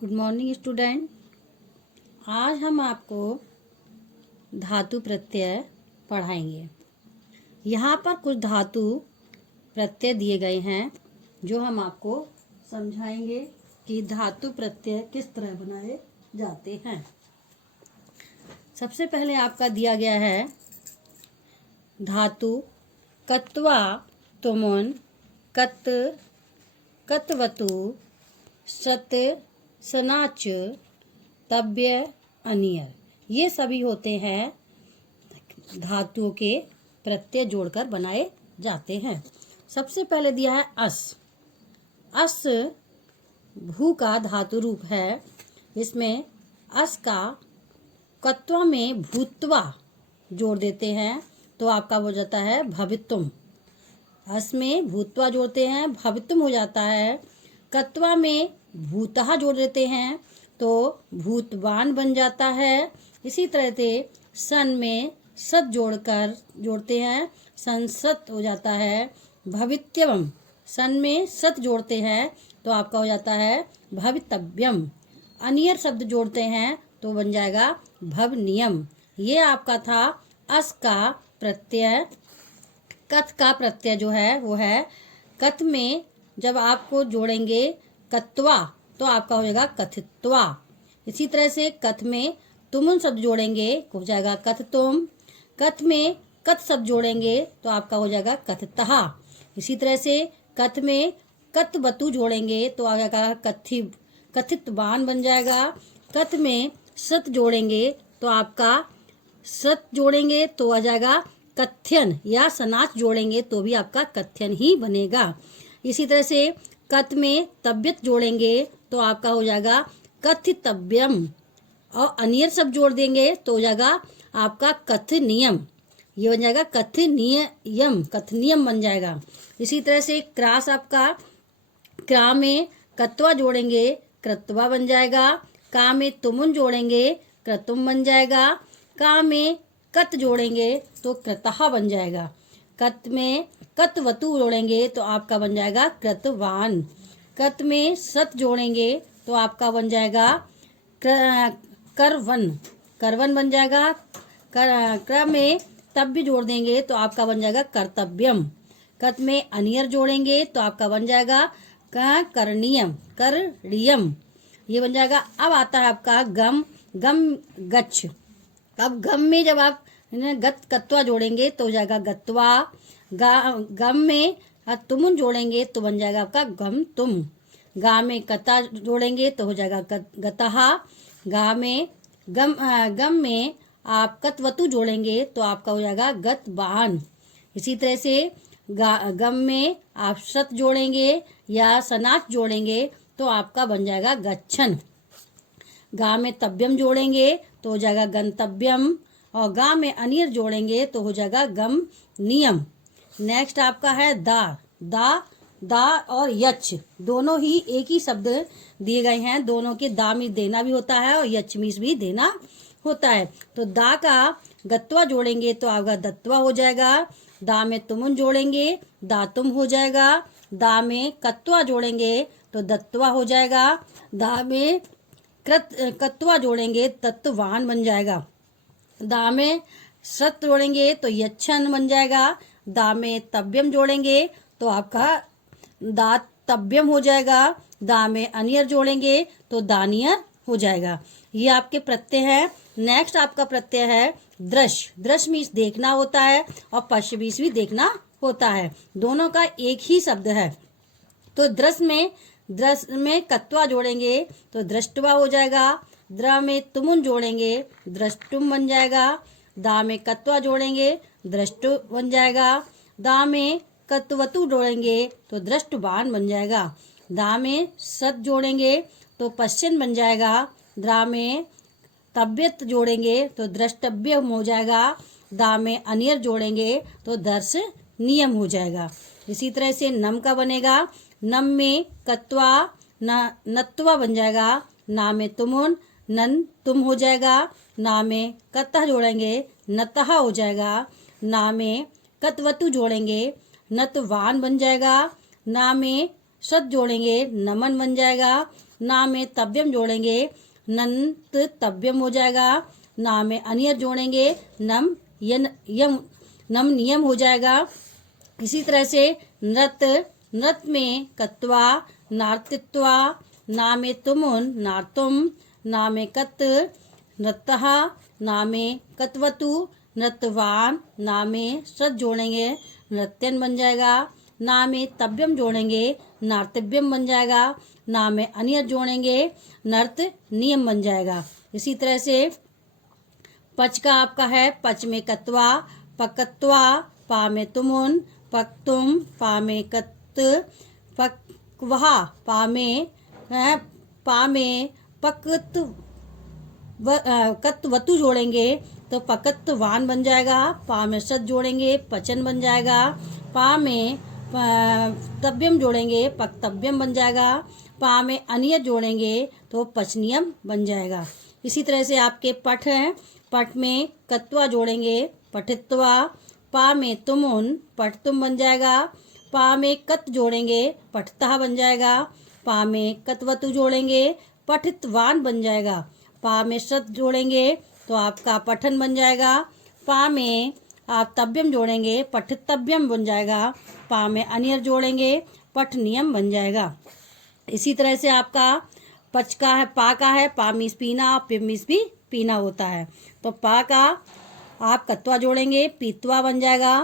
Good morning student. आज हम आपको धातु प्रत्यय पढ़ाएंगे। यहाँ पर कुछ धातु प्रत्यय दिए गए हैं जो हम आपको समझाएंगे कि धातु प्रत्यय किस तरह बनाए जाते हैं। सबसे पहले आपका दिया गया है धातु कत्वा, तुमुन, कत, कतवतु, सत, सनाच, तव्य, अनियर। ये सभी होते हैं धातुओं के प्रत्यय जोड़कर बनाए जाते हैं। सबसे पहले दिया है अस। अस भू का धातु रूप है। इसमें अस का कत्वा में भूत्वा जोड़ देते हैं तो आपका हो जाता है भवितुम। अस में भूत्वा जोड़ते हैं भवितुम हो जाता है। कत्वा में भूतः जोड़ देते हैं तो भूतवान बन जाता है। इसी तरह से सन में सत जोड़ते हैं संसत हो जाता है भवित्यवम। सन में सत जोड़ते हैं तो आपका हो जाता है भवितव्यम। अनियर शब्द जोड़ते हैं तो बन जाएगा भवनियम। ये आपका था अस का प्रत्यय। कथ का प्रत्यय जो है वो है कथ में जब आपको जोड़ेंगे कत्वा तो आपका हो जाएगा कथित्वा। इसी तरह से कथ में तुमुन शब्द जोड़ेंगे हो जाएगा कथतुम। कथ में कथ शब्द जोड़ेंगे तो आपका हो जाएगा कथतः। इसी तरह से कथ में कतवतु जोड़ेंगे तो आ जाएगा कथितवान बन जाएगा। कथ में सत जोड़ेंगे तो आपका सत जोड़ेंगे तो आ जाएगा कथ्यन, या सनाच जोड़ेंगे तो भी आपका कथ्यन ही बनेगा। इसी तरह से कथ में तव्यत जोड़ेंगे तो आपका हो जाएगा कथितव्यम। और अनियर शब्द जोड़ देंगे तो हो जाएगा आपका कथनियम। ये बन जाएगा कथनियम, कथनियम बन जाएगा। इसी तरह से क्रास आपका क्रा में कत्वा जोड़ेंगे कृत्वा बन जाएगा। का में तुमुन जोड़ेंगे क्रतुम बन जाएगा। का में कत जोड़ेंगे तो कृतः बन जाएगा। कत में कतवतु जोड़ेंगे तो आपका बन जाएगा कृतवान। कत में सत जोड़ेंगे तो आपका बन जाएगा करवन, करवन बन जाएगा। कर में तव्य जोड़ देंगे तो आपका बन जाएगा कर्तव्यम। कत में अनियर जोड़ेंगे तो आपका बन जाएगा करणीयम, करणीयम ये बन जाएगा। अब आता है आपका गम, गम गच्छ। अब गम में जब आप गत कत्वा जोड़ेंगे तो हो जाएगा गत्वा। गम में तुमुन जोड़ेंगे तो बन जाएगा आपका गम तुम। गा में कता जोड़ेंगे तो हो जाएगा गतहा। गा में गम में आप कतवतु जोड़ेंगे तो आपका हो जाएगा गतवान। इसी तरह से गम में आप सत जोड़ेंगे या सनाच जोड़ेंगे तो आपका बन जाएगा गच्छन। गा में तव्यम जोड़ेंगे तो हो जाएगा गंतव्यम। और गा में अनियर जोड़ेंगे तो हो जाएगा गम नियम। नेक्स्ट आपका है दा और यच, दोनों ही एक ही शब्द दिए गए हैं। दोनों के दा में देना भी होता है और यच में भी देना होता है। तो दा का गत्वा जोड़ेंगे तो आपका दत्वा हो जाएगा। दा में तुमुन जोड़ेंगे दातुम हो जाएगा। दा में कत्वा जोड़ेंगे तो दत्वा हो जाएगा। दा में कत्वा जोड़ेंगे तत्वान बन जाएगा। दा में सत जोड़ेंगे तो यच्छन बन जाएगा। दा में तव्यम जोड़ेंगे तो आपका दातव्यम हो जाएगा। दा में अनियर जोड़ेंगे तो दानियर हो जाएगा। ये आपके प्रत्यय है। नेक्स्ट आपका प्रत्यय है दृश। दृश में देखना होता है और पश्चबीस भी देखना होता है। दोनों का एक ही शब्द है। तो दृश में कत्वा जोड़ेंगे तो दृष्टवा हो जाएगा। द्र में तुमुन जोड़ेंगे दृष्टुम बन जाएगा। दा में कत्वा जोड़ेंगे दृष्टु बन जाएगा। दा में कत्वतु जोड़ेंगे तो दृष्टवान बन जाएगा। दा में सत जोड़ेंगे तो पश्चिन बन जाएगा। द्रा में तव्यत जोड़ेंगे तो द्रष्टव्य हो जाएगा। दा में अनियर जोड़ेंगे तो दर्श नियम हो जाएगा। इसी तरह से नम का बनेगा। नम में कत्वा नत्वा बन जाएगा। ना में तुमुन नन तुम हो जाएगा। ना में कतः जोड़ेंगे नतः हो जाएगा। ना में कतवतु जोड़ेंगे नतवान बन जाएगा। ना में सत जोड़ेंगे नमन बन जाएगा। ना में तव्यम जोड़ेंगे नंत तव्यम हो जाएगा। ना में अनियर जोड़ेंगे नम यम नम नियम हो जाएगा। इसी तरह से नृत नृत में कत्वा नार्तित्वा। ना में तुमुन नार्तुम। ना में कत नृतः। ना में कतवतु नृत्यवान। ना में सत जोड़ेंगे नृत्यन बन जाएगा। ना में तव्यम जोड़ेंगे नार्तव्यम बन जाएगा। ना में अनियर जोड़ेंगे नर्त नियम बन जाएगा। इसी तरह से पच का आपका है पच में कत्वा पकत्वा। पा में तुमुन पकतुम। पा में कत पकवहा। पा में पकत कत्वतु जोड़ेंगे तो पकत्वान बन जाएगा। पा में सत जोड़ेंगे पचन बन जाएगा। पा में तव्यम जोड़ेंगे पक्तव्यम बन जाएगा। पा में अनियर जोड़ेंगे तो पचनियम बन जाएगा। इसी तरह से आपके पठ हैं। पठ में कत्वा जोड़ेंगे पठित्वा। पा में तुमुन पठतुम बन जाएगा। पा में कत जोड़ेंगे पठतः बन जाएगा। पा में कतवतु जोड़ेंगे पठितवान बन जाएगा। पा में सत जोड़ेंगे तो आपका पठन बन जाएगा। पा में आप तव्यम जोड़ेंगे पठितव्यम बन जाएगा। पा में अनियर जोड़ेंगे पठनियम बन जाएगा। इसी तरह से आपका पच का है पा का है पा मीस पीना पिम मीस भी पीना होता है। तो पा का आप कत्वा जोड़ेंगे पीतवा बन जाएगा।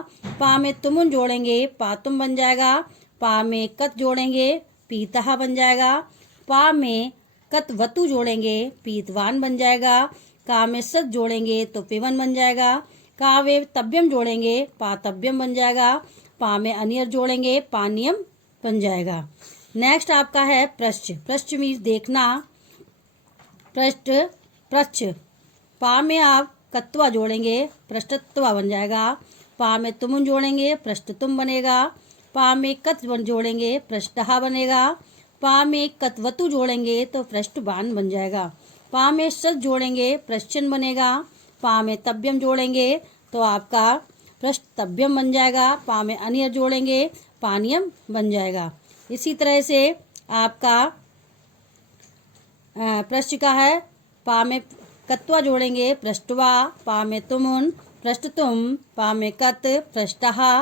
पा में तुमुन जोड़ेंगे पातुम बन जाएगा। पा में कत जोड़ेंगे पीतहा बन जाएगा। पा में कतवतु जोड़ेंगे पीतवान बन जाएगा। का में सत जोड़ेंगे तो पिवन बन जाएगा। का में तव्यम जोड़ेंगे पातव्यम बन जाएगा। पा में अनियर जोड़ेंगे पानियम बन जाएगा। नेक्स्ट आपका है प्रश्च। प्रश्च मीन्स देखना। पृष्ठ प्रच्छ। पा में आप कत्वा जोड़ेंगे पृष्ठत्वा बन जाएगा। पा में तुमुन जोड़ेंगे पृष्ठतुम बनेगा। पा में कत जोड़ेंगे पृष्ठहा बनेगा। पा में कतवतु जोड़ेंगे तो पृष्ठवान बन जाएगा। पा में सत जोड़ेंगे पृश्चन बनेगा। पा में तव्यम जोड़ेंगे तो आपका पृष्ठतव्यम बन जाएगा। पा में अनियर जोड़ेंगे पानियम बन जाएगा। इसी तरह से आपका पृष्ठ का है पा में कत्वा जोड़ेंगे पृष्ठवा। पा में तुमुन पृष्ठतुम। पा में कत पृष्ठहा।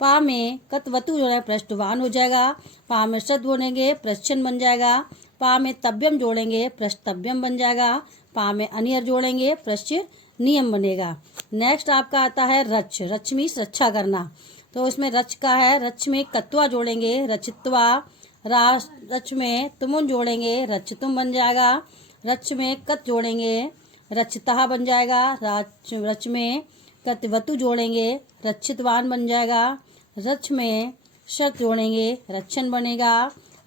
पा में कतवतु जोड़े पृष्ठवान हो जाएगा। पा में सत जोड़ेंगे पृश्चन बन जाएगा। पा में तव्यम जोड़ेंगे पृष्ठतव्यम बन जाएगा। पा में अनियर जोड़ेंगे पृश्च नियम बनेगा। नेक्स्ट आपका आता है रच। रच मीन्स रक्षा करना। तो उसमें रच का है रच में कत्वा जोड़ेंगे रचित्वा। रच में तुमुन जोड़ेंगे रचतुम बन जाएगा। रच में कत जोड़ेंगे रचितः बन जाएगा। रच में कतवतु जोड़ेंगे रक्षितवान बन जाएगा। रच में शत जोड़ेंगे रक्षण बनेगा।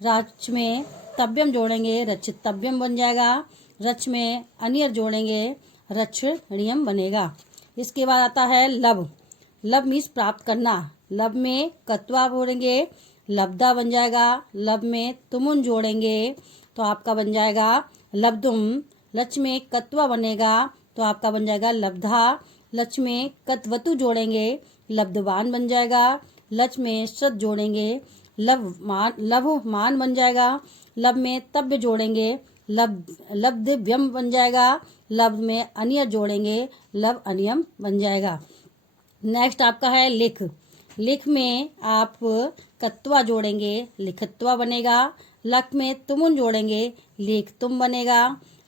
रच में तव्यम जोड़ेंगे रचितव्यम बन जाएगा। रच में अनियर जोड़ेंगे रक्षणीयम बनेगा। इसके बाद आता है लब। लब मीन्स प्राप्त करना। लब में कत्वा जोड़ेंगे लब्धा बन जाएगा। लब में तुमुन जोड़ेंगे तो आपका बन जाएगा लब्धुम। लच में कत्वा बनेगा तो आपका बन जाएगा लब्धा। लच में कतवतु जोड़ेंगे लब्धवान बन जाएगा। लच में सत जोड़ेंगे लभमान बन जाएगा। लब में तव्य जोड़ेंगे लब्धव्यम बन जाएगा। लब में अनियर जोड़ेंगे लब अनियम बन जाएगा। नेक्स्ट आपका है लिख। लिख में आप कत्वा जोड़ेंगे लिखत्वा बनेगा। लक में तुमुन जोड़ेंगे लेख तुम बनेगा।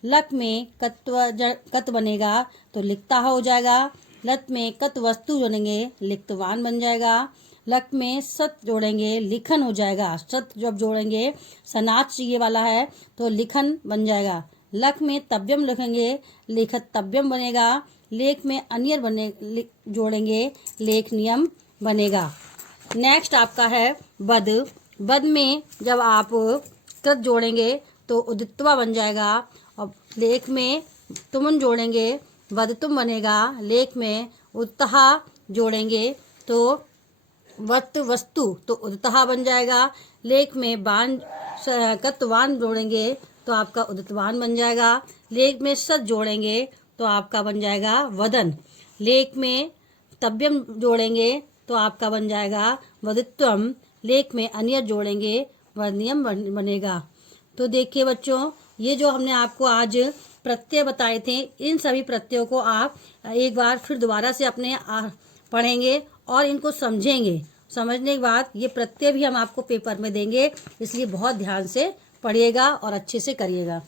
लक में कत बनेगा तो लिखता हो जाएगा। लत में कत वस्तु जोड़ेंगे लिखतवान बन जाएगा। लक में सत जोड़ेंगे लिखन हो जाएगा। सत जब जोड़ेंगे सनाच ये वाला है तो लिखन बन जाएगा। लक में तव्यम लिखेंगे लेखतव्यम बनेगा। लेख में अनियर जोड़ेंगे लेख नियम बनेगा। नेक्स्ट आपका है बद। बद में जब आप कृत जोड़ेंगे तो उदित्वा बन जाएगा। और लेख में तुमुन जोड़ेंगे वदतुम बनेगा। लेख में उत्तहा जोड़ेंगे तो वस्तु तो उदितहा बन जाएगा। लेख में बान कत्वान जोड़ेंगे तो आपका उदितवान बन जाएगा। लेख में सत जोड़ेंगे तो आपका बन जाएगा वदन। लेख में तव्यम जोड़ेंगे तो आपका बन जाएगा वदित्वम। लेख में अनियर जोड़ेंगे वर्नियम बनेगा। तो देखिए बच्चों, ये जो हमने आपको आज प्रत्यय बताए थे, इन सभी प्रत्ययों को आप एक बार फिर दोबारा से अपने पढ़ेंगे और इनको समझेंगे। समझने के बाद ये प्रत्यय भी हम आपको पेपर में देंगे, इसलिए बहुत ध्यान से पढ़िएगा और अच्छे से करिएगा।